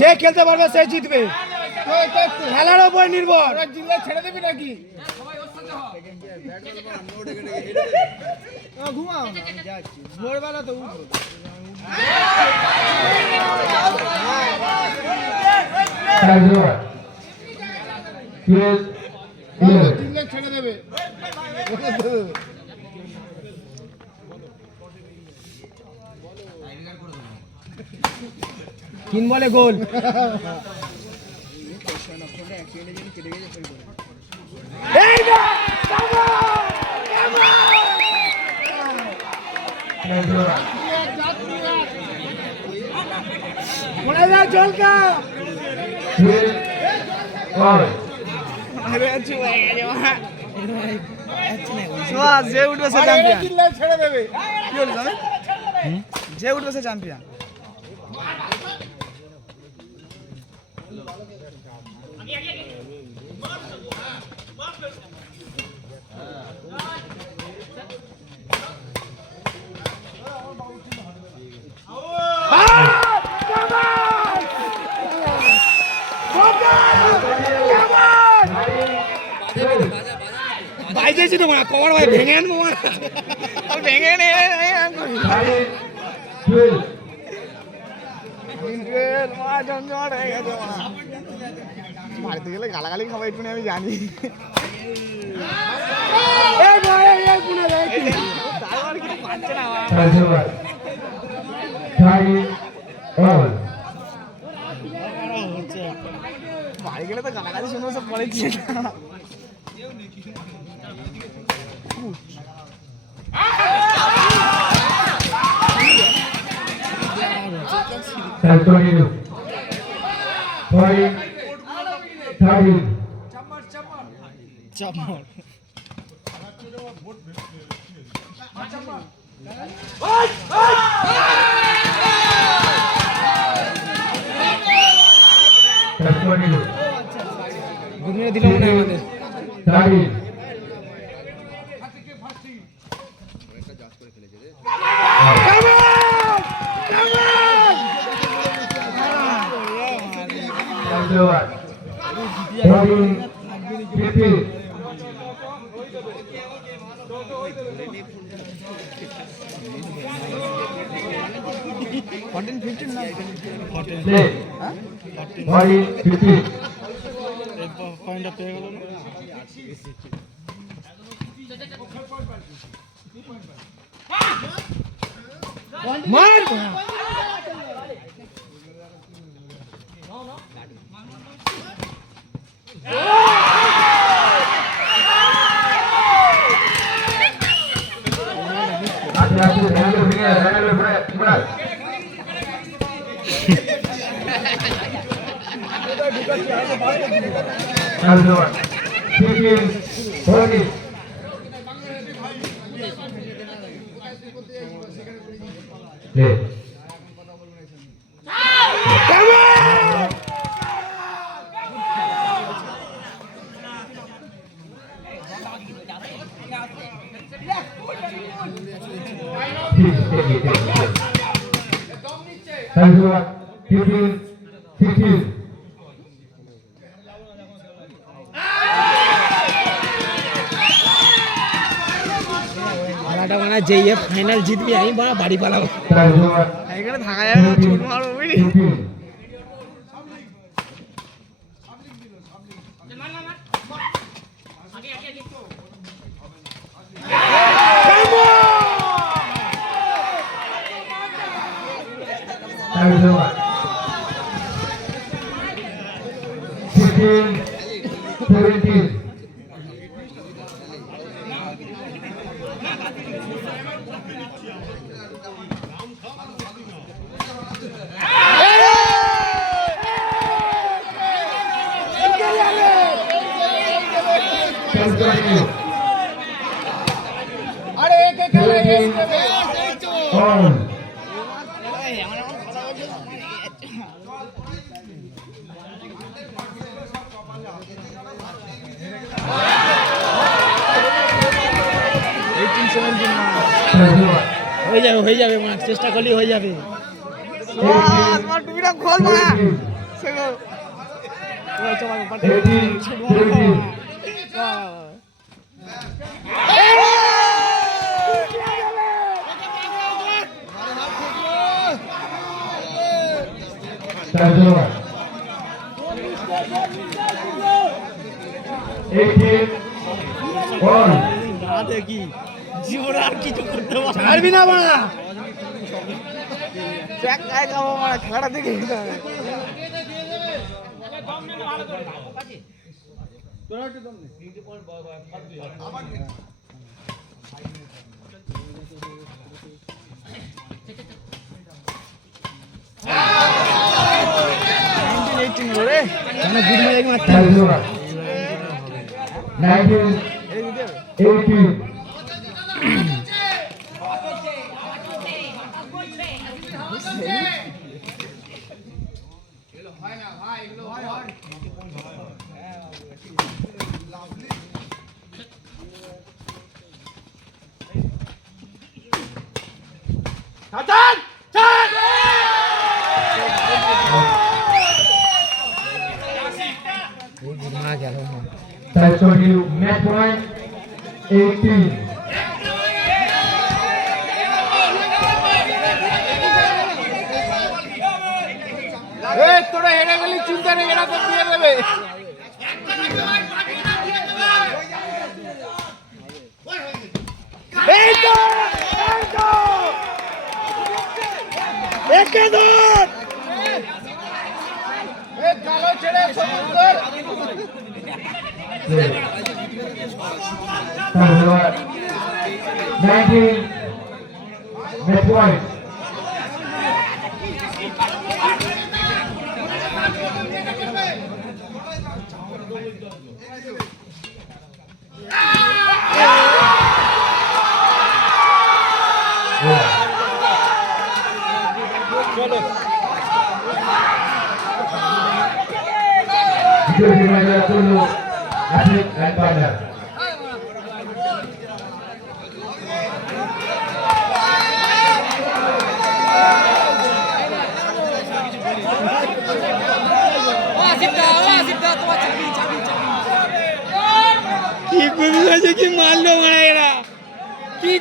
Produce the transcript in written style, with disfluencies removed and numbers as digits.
যে খেলতে পারবে সে জিতবে, খেলার উপর নির্ভর। জিতলে ছেড়ে দিবি নাকি? ঘুমাও না, আমি যাচ্ছি ভোরবেলা তো উঠবো। ছেড়ে দেবে। 3 বলে গোল। জলকা যে উঠবে সে চ্যাম্পিয়ন। ছেড়ে দেবে কি হলো জানেন? যে উঠবে সে চ্যাম্পিয়ন। বাইজেছি তো মা কভার ভাই ভেঙে আনবো মা আর ভেঙে নে মা জঞ্জট হয়ে গেছে মা বাড়িতে গেলে গালাগালি খাবো একটু আমি জানি এই ভাই এই কোনে রে তারপর কি পাচ্ছে না মা বাড়ি গেলে তো গালাগালি শুনে সব পড়েছি দিল মনে আমাদের পয়েন্টটা পেয়ে গেল না মার যে ফাইনাল জিতবি আমি বাড়ি পালাবো এখানে থাকা যাবে না চোট মারবো বুঝলি হয়ে যাবে মাঠ চেষ্টা করলেই হয়ে যাবে সুহাস মার টুপিটা খোল মা সেগো দেখি জীবন আর কিছু করতে ছাড়বি না বাড়া চেক কাই খাবো মারা খেলাটা দেখে তোরা একটু দম নে রে মানে গুড মে একবার 1980 That's on you, match point 18. তোরা হেরে গেলি চিন্তা নেই এরা তো দিয়ে দেবে এই তো একে ধর এ কালো ছেড়ে সমুদ্র 19 match point. Video reminder dulu atlet dan partner. কি করবি কি মারলো মারা